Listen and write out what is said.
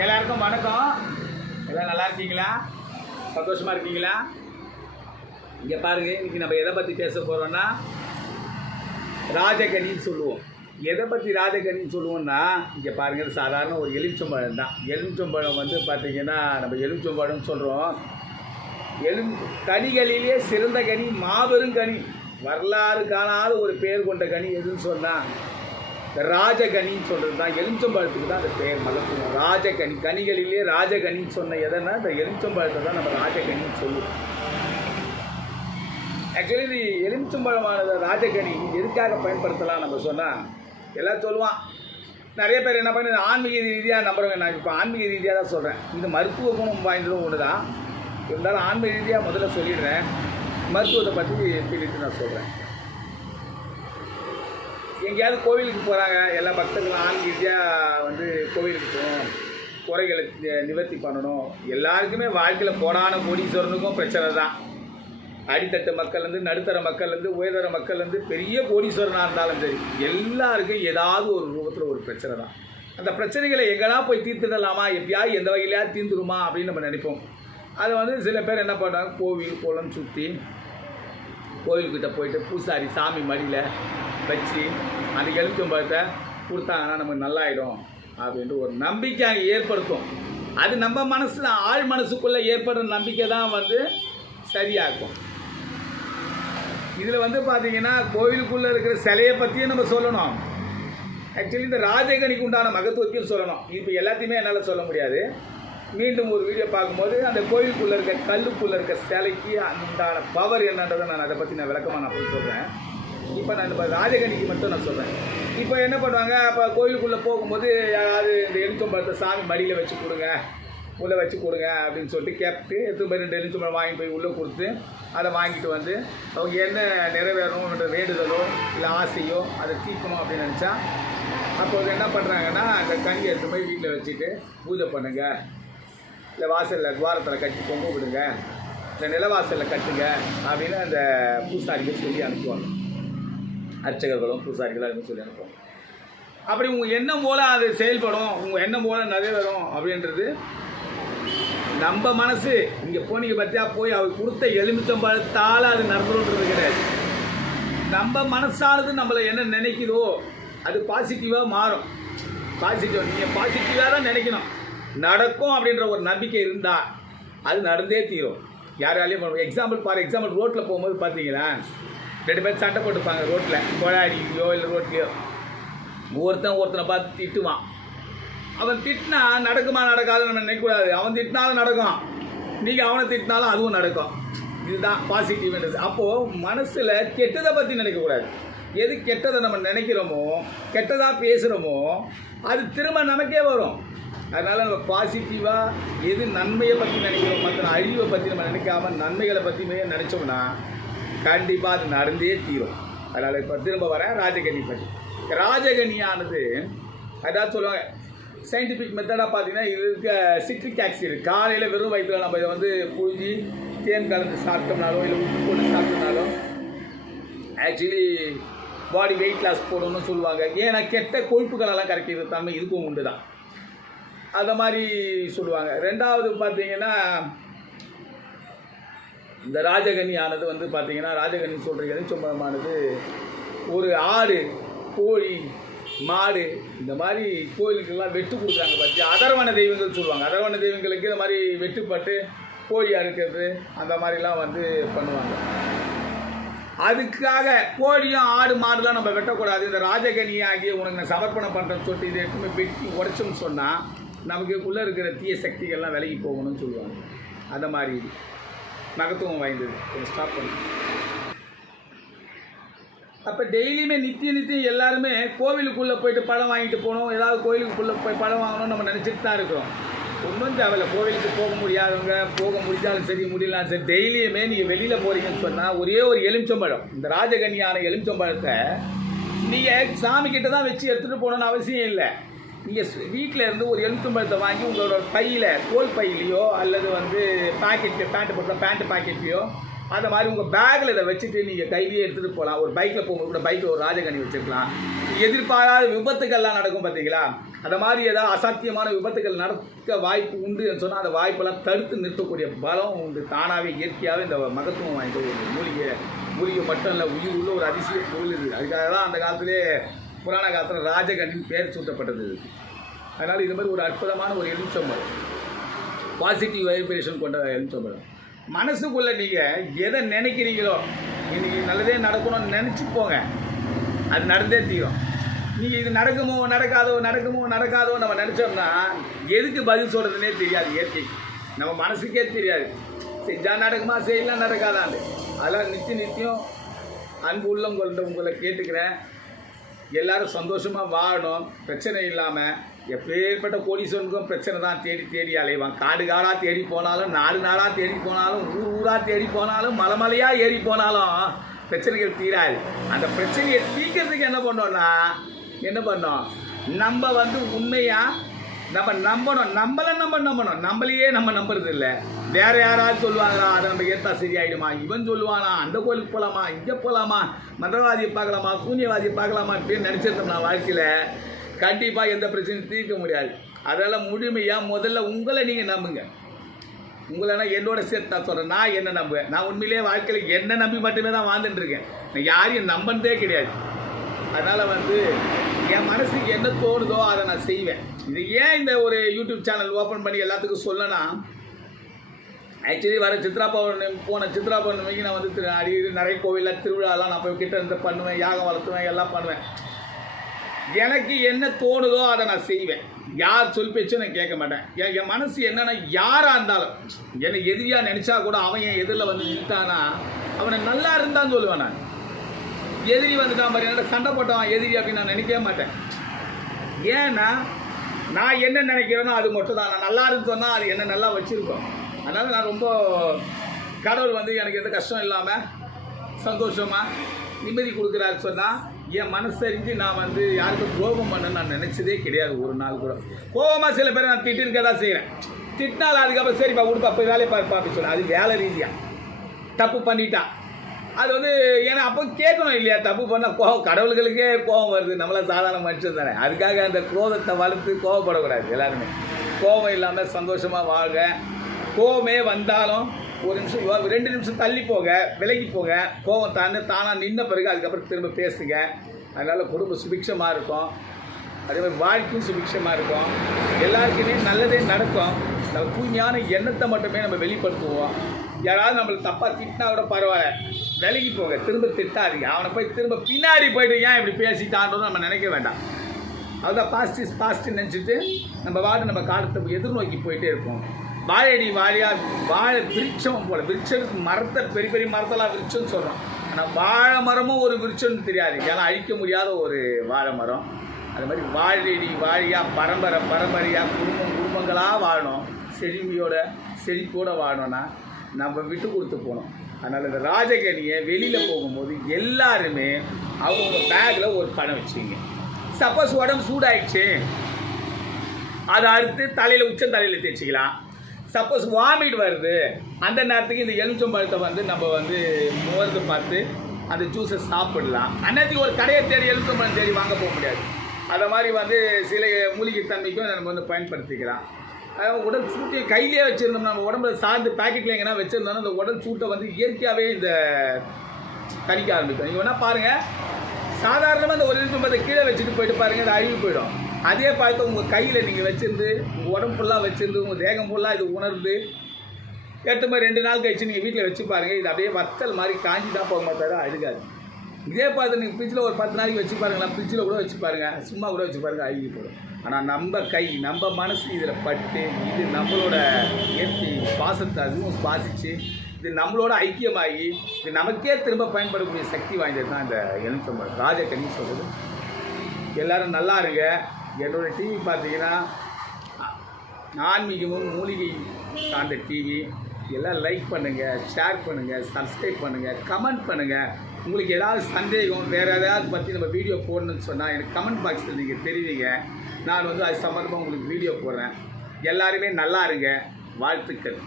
எல்லாருக்கும் வணக்கம். எல்லாம் நல்லா இருக்கீங்களா? சந்தோஷமாக இருக்கீங்களா? இங்கே பாருங்கள், இன்றைக்கி நம்ம எதை பற்றி பேச போகிறோன்னா ராஜகனின்னு சொல்லுவோம். எதை பற்றி ராஜகனின்னு சொல்லுவோம்னா, இங்கே பாருங்கள், சாதாரண ஒரு எலுமிச்சம்பழம் தான். எலுமிச்சம்பழம் வந்து பார்த்திங்கன்னா நம்ம எலுமிச்சம்பழம்னு சொல்கிறோம். கனிகளிலே சிறந்த கனி, மாபெரும் கனி, வரலாறு காணாத ஒரு பேர் கொண்ட கனி எதுன்னு சொன்னால் ராஜகனின்னு சொல்கிறது தான். எலுமிச்சம்பழத்துக்கு தான் அந்த பேர் மகத்துவம். ராஜகனி, கனிகளிலே ராஜகனின்னு சொன்ன எதனா இந்த எலுமிச்சம்பழத்தை தான் நம்ம ராஜகனின்னு சொல்லுவோம். ஆக்சுவலி இது எலுமிச்சம்பழமானது ராஜகனி எதுக்காக பயன்படுத்தலாம் நம்ம சொன்னால் எல்லாம் சொல்லுவான். நிறைய பேர் என்ன பண்ணி ஆன்மீக ரீதியாக நம்புறவங்க. நான் இப்போ ஆன்மீக ரீதியாக தான் சொல்கிறேன். இது மருத்துவ குணம் வாய்ந்ததும் ஒன்று தான். இருந்தாலும் ஆன்மீக ரீதியாக முதல்ல சொல்லிடுறேன், மருத்துவத்தை பற்றி பின்னிட்டு நான் சொல்கிறேன். எங்கேயாவது கோவிலுக்கு போகிறாங்க எல்லா பக்தர்களும், ஆன்மீக ரீதியாக வந்து கோவிலுக்கு போகணும், குறைகளை நிவர்த்தி பண்ணணும். எல்லாருக்குமே வாழ்க்கையில் போடான கோடீஸ்வரனுக்கும் பிரச்சனை தான். அடித்தட்டு மக்கள்லேருந்து நடுத்தர மக்கள்லேருந்து உயர்தர மக்கள்லேருந்து பெரிய கோடீஸ்வரனாக இருந்தாலும் சரி, எல்லாருக்கும் ஏதாவது ஒரு ரூபத்தில் ஒரு பிரச்சனை தான். அந்த பிரச்சனைகளை எங்கேனா போய் தீர்த்துடலாமா, எப்படியாவது எந்த வகையிலையாவது தீர்ந்துருமா அப்படின்னு நம்ம நினைப்போம். அது வந்து சில பேர் என்ன பண்ணுறாங்க, கோவில் குளம் சுற்றி கோவில்கிட்ட போயிட்டு பூசாரி சாமி மடியில் வச்சு அந்த எலுமிச்சம்பழத்தை கொடுத்தாங்கன்னா நமக்கு நல்லாயிடும் அப்படின்ட்டு ஒரு நம்பிக்கை அங்கே ஏற்படுத்தும். அது நம்ம மனசில் ஆழ் மனசுக்குள்ளே ஏற்படுற நம்பிக்கை தான் வந்து சரியாகும். இதில் வந்து பார்த்திங்கன்னா கோவிலுக்குள்ளே இருக்கிற சிலையை பற்றியும் நம்ம சொல்லணும். ஆக்சுவலி இந்த ராஜகனிக்கு உண்டான மகத்துவத்தையும் சொல்லணும். இப்போ எல்லாத்தையுமே என்னால் சொல்ல முடியாது. மீண்டும் ஒரு வீடியோ பார்க்கும்போது அந்த கோவிலுக்குள்ளே இருக்க கல்லுக்குள்ளே இருக்க சிலைக்கு உண்டான பவர் என்னன்றதை நான் அதை பற்றி விளக்கமாக நான் போய் சொல்கிறேன். இப்போ நான் இந்த ராஜகனிக்கு மட்டும் நான் சொல்கிறேன். இப்போ என்ன பண்ணுவாங்க, அப்போ கோவிலுக்குள்ளே போகும்போது யாராவது இந்த எலுமிச்சம்பழத்தை சாமி மடியில் வச்சு கொடுங்க, உள்ளே வச்சு கொடுங்க அப்படின்னு சொல்லிட்டு கேட்டு எடுத்து போய் 2 எலுமிச்சம்பழம் வாங்கி போய் உள்ளே கொடுத்து அதை வாங்கிட்டு வந்து அவங்க என்ன நிறைவேறணுன்ற வேண்டுதலோ இல்லை ஆசையோ அதை தீர்க்கணும் அப்படின்னு நினச்சா அப்போது என்ன பண்ணுறாங்கன்னா அந்த கனியை எடுத்து போய் வீட்டில் வச்சுட்டு பூஜை பண்ணுங்க, இல்லை வாசலில் துவாரத்தில் கட்டி பொங்க விடுங்க, இந்த நிலவாசலில் கட்டுங்க அப்படின்னு அந்த பூசாரிகள் சொல்லி அனுப்புவாங்க. அர்ச்சகர்களும் பூசாரிகளும் அப்படின்னு சொல்லி அனுப்புவாங்க. அப்படி உங்கள் எண்ணம் போல் அது செயல்படும், உங்கள் எண்ணம் போல் நிறைவேறும் அப்படின்றது நம்ம மனசு. இங்கே போனீங்க பார்த்தியா, போய் அவர் கொடுத்த எலுமிச்சம்பழத்தால் அது நடந்துன்றது கிடையாது. நம்ம மனசானது நம்மளை என்ன நினைக்குதோ அது பாசிட்டிவாக மாறும். பாசிட்டிவ் நீங்கள் பாசிட்டிவாக தான் நினைக்கணும். நடக்கும் அப்படின்ற ஒரு நம்பிக்கை இருந்தால் அது நடந்தே தீரும். யாராலையும் எக்ஸாம்பிள் ரோட்டில் போகும்போது பார்த்தீங்கன்னா 2 பேர் சண்டை போட்டுப்பாங்க ரோட்டில், கொடாடிலையோ இல்லை ரோட்லையோ. ஒருத்தனை பார்த்து திட்டுவான். அவன் திட்டினா நடக்குமா நடக்காதுன்னு நம்ம நினைக்கக்கூடாது. அவன் திட்டினாலும் நடக்கும், நீங்கள் அவனை திட்டினாலும் அதுவும் நடக்கும். இதுதான் பாசிட்டிவ்ன்றது. அப்போது மனசில் கெட்டதை பற்றி நினைக்கக்கூடாது. எது கெட்டதை நம்ம நினைக்கிறோமோ, கெட்டதாக பேசுகிறோமோ அது திரும்ப நமக்கே வரும். அதனால் நம்ம பாசிட்டிவாக எது நன்மையை பற்றி நினைக்கிறோம், மற்ற அழிவை பற்றி நம்ம நினைக்காமல் நன்மைகளை பற்றியுமே நினச்சோம்னா கண்டிப்பாக அது நடந்தே தீரும். அதனால் இப்போ திரும்ப வரேன் ராஜகனி பற்றி. ராஜகனியானது அதாவது சொல்லுவாங்க சயின்டிஃபிக் மெத்தடாக பார்த்தீங்கன்னா இது இருக்க சிட்ரிக் ஆசிட் காலையில் வெறும் வயிற்றில் நம்ம இதை வந்து புழிஞ்சி தேன் கலந்து சாப்பிட்டோம்னாலோ இல்லை உப்பு போட்டு சாப்பிட்டோம்னாலோ ஆக்சுவலி பாடி வெயிட் லாஸ் போடணும்னு சொல்லுவாங்க. ஏன்னா கெட்ட கொழுப்புகளெல்லாம் கரைக்கிற தன்மை இதுக்கும் உண்டு தான், அந்த மாதிரி சொல்லுவாங்க. ரெண்டாவது பார்த்தீங்கன்னா இந்த ராஜகனியானது வந்து பார்த்திங்கன்னா ராஜகனி சொல்கிற எலுமிச்சம்பழமானது ஒரு ஆடு, கோழி, மாடு இந்த மாதிரி கோயிலுக்கெல்லாம் வெட்டு கொடுக்குறாங்க. பார்த்து அதர்வன தெய்வங்கள் சொல்லுவாங்க. அதர்வன தெய்வங்களுக்கு இந்த மாதிரி வெட்டுப்பட்டு கோழி அறுக்கிறது அந்த மாதிரிலாம் வந்து பண்ணுவாங்க. அதுக்காக கோழியும் ஆடு மாடுலாம் நம்ம வெட்டக்கூடாது. இந்த ராஜகனி ஆகிய உனக்கு நான் சமர்ப்பணம் பண்ணுறேன்னு சொல்லிட்டு இதை எப்பவுமே வெட்டி உடைச்சோம்னு சொன்னால் நமக்குள்ளே இருக்கிற தீய சக்திகள்லாம் விலகி போகணும்னு சொல்லுவாங்க. அந்த மாதிரி மகத்துவம் வாய்ந்தது. ஸ்டாப் பண்ணி அப்போ டெய்லியுமே நித்தியம் எல்லாருமே கோவிலுக்குள்ளே போயிட்டு பழம் வாங்கிட்டு போகணும், ஏதாவது கோவிலுக்குள்ளே போய் பழம் வாங்கணும்னு நம்ம நினச்சிட்டு தான் இருக்கிறோம். ஒன்றும் தேவையில்ல. கோவிலுக்கு போக முடியாதவங்க போக முடிஞ்சாலும் சரி, முடியலாம் சரி, டெய்லியுமே நீங்கள் வெளியில் போகிறீங்கன்னு சொன்னால் ஒரே ஒரு எலுமிச்சம்பழம், இந்த ராஜகனியான எலுமிச்சம்பழத்தை நீங்கள் சாமிக்கிட்ட தான் வச்சு எடுத்துகிட்டு போகணுன்னு அவசியம் இல்லை. நீங்கள் வீட்டில் இருந்து ஒரு எலுமிச்சம்பழத்தை வாங்கி உங்களோட பையில், தோல் பையிலையோ அல்லது வந்து பேண்ட்டு போட்டால் பேண்ட்டு பாக்கெட்லையோ அந்த மாதிரி உங்கள் பேக்கில் இதை வச்சுட்டு நீங்கள் கையிலேயே எடுத்துகிட்டு போகலாம். ஒரு பைக்கில் போகும்போது கூட பைக்கில் ஒரு ராஜகணி வச்சுருக்கலாம். எதிர்பாராத விபத்துக்கள்லாம் நடக்கும் பார்த்தீங்களா, அந்த மாதிரி ஏதாவது அசாத்தியமான விபத்துகள் நடக்க வாய்ப்பு உண்டு சொன்னால் அந்த வாய்ப்பெல்லாம் தடுத்து நிறுத்தக்கூடிய பலம் உண்டு. தானாகவே இயற்கையாகவே இந்த மகத்துவம் வாய்ந்த ஒரு மூலிகை மட்டும் இல்லை, உயிர் உள்ள ஒரு அதிசய பொருள் இது. அதுக்காக தான் அந்த காலத்திலே புராண காலத்தில் ராஜகண்ணின் பேர் சூட்டப்பட்டது இது. அதனால் இது மாதிரி ஒரு அற்புதமான ஒரு எலுமிச்சம்பழம், பாசிட்டிவ் வைப்ரேஷன் கொண்ட எலுமிச்சம்பழம். மனசுக்குள்ளே நீங்கள் எதை நினைக்கிறீங்களோ, இன்றைக்கி நல்லதே நடக்கணும்னு நினச்சி போங்க, அது நடந்தே தீரும். நீங்கள் இது நடக்குமோ நடக்காதோ நம்ம நினச்சோம்னா எதுக்கு பதில் சொல்கிறதுனே தெரியாது. இயற்கை நம்ம மனசுக்கே தெரியாது, செஞ்சால் நடக்குமா செய்யலாம் நடக்காதான்னு. அதெல்லாம் நித்தியம் அன்பு உள்ளம் கொண்ட உங்களை கேட்டுக்கிறேன். எல்லோரும் சந்தோஷமாக வாழணும், பிரச்சனை இல்லாமல். எப்பேற்பட்ட கோடீஸ்வரனுக்கும் பிரச்சனை தான் தேடி அலைவான். காடாக தேடி போனாலும், நாடாக தேடி போனாலும், ஊராக தேடி போனாலும், மலையாக ஏறி போனாலும் பிரச்சனைகள் தீராது. அந்த பிரச்சனையை தீர்க்கிறதுக்கு என்ன பண்ணோம், நம்ம உண்மையாக நம்ம நம்பணும். நம்மளையே நம்ம நம்புறது இல்லை. வேறு யாராவது சொல்லுவாங்களா, அதை நம்ம ஏற்றா சரியாயிடுமா, இவன் சொல்லுவானா அந்த கோயிலுக்கு போகலாமா, இங்கே போகலாமா, மந்திரவாதியை பார்க்கலாமா, சூன்யவாதியை பார்க்கலாமா அப்படின்னு நினச்சிருந்தோம்னா வாழ்க்கையில் கண்டிப்பாக எந்த பிரச்சனையும் தீர்க்க முடியாது. அதனால் முழுமையாக முதல்ல உங்களை நீங்கள் நம்புங்க. உங்களை என்னோட சேர்த்து நான் சொல்கிறேன், நான் என்ன நம்புவேன். நான் உண்மையிலேயே வாழ்க்கையில் என்ன நம்பி மட்டுமே தான் வாழ்ந்துட்டுருக்கேன். நான் யாரையும் நம்பினதே கிடையாது. அதனால் என் மனசுக்கு என்ன தோணுதோ அதை நான் செய்வேன். இது ஏன் இந்த ஒரு யூடியூப் சேனல் ஓப்பன் பண்ணி எல்லாத்துக்கும் சொல்லலாம், ஆக்சுவலி வர சித்ரா பௌர்ணமிக்கு நான் அடிக்கடி நிறைய கோவிலில் திருவிழாலாம் நான் போய் கிட்ட இருந்து பண்ணுவேன், யாகம் வளர்த்துவேன், எல்லாம் பண்ணுவேன். எனக்கு என்ன தோணுதோ அதை நான் செய்வேன். யார் சொல் பேச்சும் நான் கேட்க மாட்டேன். என் மனசு என்னென்னா, யாராக இருந்தாலும் என்னை எதிரியாக நினச்சா கூட அவன் என் எதிரில் நின்றுட்டானா அவனை நல்லா இருந்தான்னு சொல்லுவேன். நான் எதிரி வந்துட்டான் பாரு, என்னோட சண்டை போட்டான் எதிரி அப்படின்னு நான் நினைக்கவே மாட்டேன். ஏன்னா நான் என்ன நினைக்கிறேனோ அது மட்டும் தான். நான் நல்லா இருந்து சொன்னால் அது என்ன நல்லா வச்சுருக்கோம். அதனால் நான் ரொம்ப கடவுள் எனக்கு எந்த கஷ்டம் இல்லாமல் சந்தோஷமாக நிம்மதி கொடுக்குறாரு சொன்னால் என் மனசறிஞ்சு நான் யாருக்கும் கோபம் பண்ண நான் நினச்சதே கிடையாது. ஒரு நாள் கூட கோபமாக சில பேர் நான் திட்டிருக்க தான் செய்கிறேன். திட்டினாலும் அதுக்கப்புறம் சரிப்பா கொடுப்பா போய் வேலையை பார்ப்பா அப்படின்னு சொன்னேன். அது வேலை ரீதியாக தப்பு பண்ணிட்டான். அது ஏன்னா அப்போ கேட்கணும் இல்லையா, தப்பு பண்ணால் கோபம், கடவுள்களுக்கே கோபம் வருது, நம்மளாம் சாதாரண மனுஷன் தானே. அதுக்காக அந்த குரோதத்தை வளர்த்து கோபப்படக்கூடாது. எல்லாருமே கோபம் இல்லாமல் சந்தோஷமாக வாங்க. கோபமே வந்தாலும் ஒரு நிமிஷம் 2 நிமிஷம் தள்ளி போக, விலகி போக. கோபம் தானாக நின்ன பிறகு அதுக்கப்புறம் திரும்ப பேசுங்க. அதனால் குடும்பம் சுபிக்ஷமாக இருக்கும். அதே மாதிரி வாழ்க்கையும் சுபிக்ஷமாக இருக்கும். எல்லாருக்குமே நல்லதே நடக்கும். நம்ம தூய்மையான எண்ணத்தை மட்டுமே நம்ம வெளிப்படுத்துவோம். யாராவது நம்மளுக்கு தப்பாக திட்டினா கூட பரவாயில்ல, விலகி போங்க, திரும்ப திட்டாதீங்க. அவனை போய் திரும்ப பின்னாடி போய்ட்டு ஏன் இப்படி பேசிட்டான்றதும் நம்ம நினைக்க வேண்டாம். அதுதான் பாஸ்ட் இஸ் பாஸ்ட்டுன்னு நினச்சிட்டு நம்ம காலத்தை எதிர்நோக்கி போயிட்டே இருப்போம். வாழையடி வாழை விருட்சம் போல், விருட்சத்துக்கு மரத்தை பெரிய மரத்தெல்லாம் விருட்சம்னு சொல்கிறோம். ஆனால் வாழை மரமும் ஒரு விருட்சம்னு தெரியாது, ஏன்னா அழிக்க முடியாத ஒரு வாழை மரம். அது மாதிரி வாழையடி வாழையாக பரம்பரையாக குடும்பங்களாக வாழணும். செழிப்போடு வாழணும்னா நம்ம விட்டு கொடுத்து போகணும். அதனால் இந்த ராஜகணியை வெளியில் போகும்போது எல்லாருமே அவங்க பேக்கில் ஒரு பணம் வச்சுங்க. சப்போஸ் உடம்பு சூடாயிடுச்சு, அதை அடுத்து உச்சந்தலையில் தேய்ச்சிக்கலாம். சப்போஸ் வாமிட் வருது, அந்த நேரத்துக்கு இந்த எலுமிச்சம்பழத்தை நம்ம முகர்ந்து பார்த்து அந்த ஜூஸை சாப்பிடலாம். அன்னைக்கு ஒரு கடையை தேடி எலுமிச்சம்பழம் தேடி வாங்க போக முடியாது. அதை மாதிரி சில மூலிகை தன்மைக்கும் நம்ம பயன்படுத்திக்கலாம். அதாவது உடல் சூட்டையை கையிலே வச்சுருந்தோம், நம்ம உடம்புல சார்ந்து பேக்கெட்டில் எங்கன்னா வச்சுருந்தோம்னா அந்த உடல் சூட்டை இயற்கையாகவே இந்த தணிக்க ஆரம்பிக்கும். நீங்கள் வேணால் பாருங்கள், சாதாரணமாக இந்த ஒரு எலுமிச்சம்பழத்தை கீழே வச்சுட்டு போயிட்டு பாருங்கள், அது அழுகி போயிடும். அதே பார்த்து உங்கள் கையில் நீங்கள் வச்சுருந்து உங்கள் உடம்பு ஃபுல்லாக வச்சுருந்து உங்கள் தேகம் ஃபுல்லாக இது உணர்ந்து 2 நாள் கழிச்சு நீங்கள் வீட்டில் வச்சு பாருங்கள். இது அப்படியே வத்தல் மாதிரி காஞ்சி தான் போக மாட்டாரு, அழுகாது. இதே பார்த்து நீங்கள் ஃப்ரிட்ஜில் ஒரு 10 நாளைக்கு வச்சு பாருங்களா, ஃப்ரிட்ஜில் கூட வச்சு பாருங்கள், சும்மா கூட வச்சு பாருங்கள், அழுகி போடும். ஆனால் நம்ம கை நம்ம மனசு இதில் பட்டு இது நம்மளோட இயற்கை சுவாசத்தை அதுவும் சுவாசித்து இது நம்மளோட ஐக்கியமாகி இது நமக்கே திரும்ப பயன்படக்கூடிய சக்தி வாய்ந்தது தான் இந்த எலுமிச்சம்பழம் ராஜகணி சொல்கிறது. எல்லோரும் நல்லா இருங்க. என்னோடய டிவி பார்த்தீங்கன்னா ஆன்மீகமும் மூலிகை சார்ந்த டிவி. எல்லாம் லைக் பண்ணுங்கள், ஷேர் பண்ணுங்கள், சப்ஸ்கிரைப் பண்ணுங்கள், கமெண்ட் பண்ணுங்கள். உங்களுக்கு ஏதாவது சந்தேகம் வேறு ஏதாவது பற்றி நம்ம வீடியோ போடணும்னு சொன்னால் எனக்கு கமெண்ட் பாக்ஸில் நீங்கள் தெரிவிங்க. நான் அது சம்மந்தமாக உங்களுக்கு வீடியோ போடுறேன். எல்லாருமே நல்லா இருங்க. வாழ்த்துக்கள்.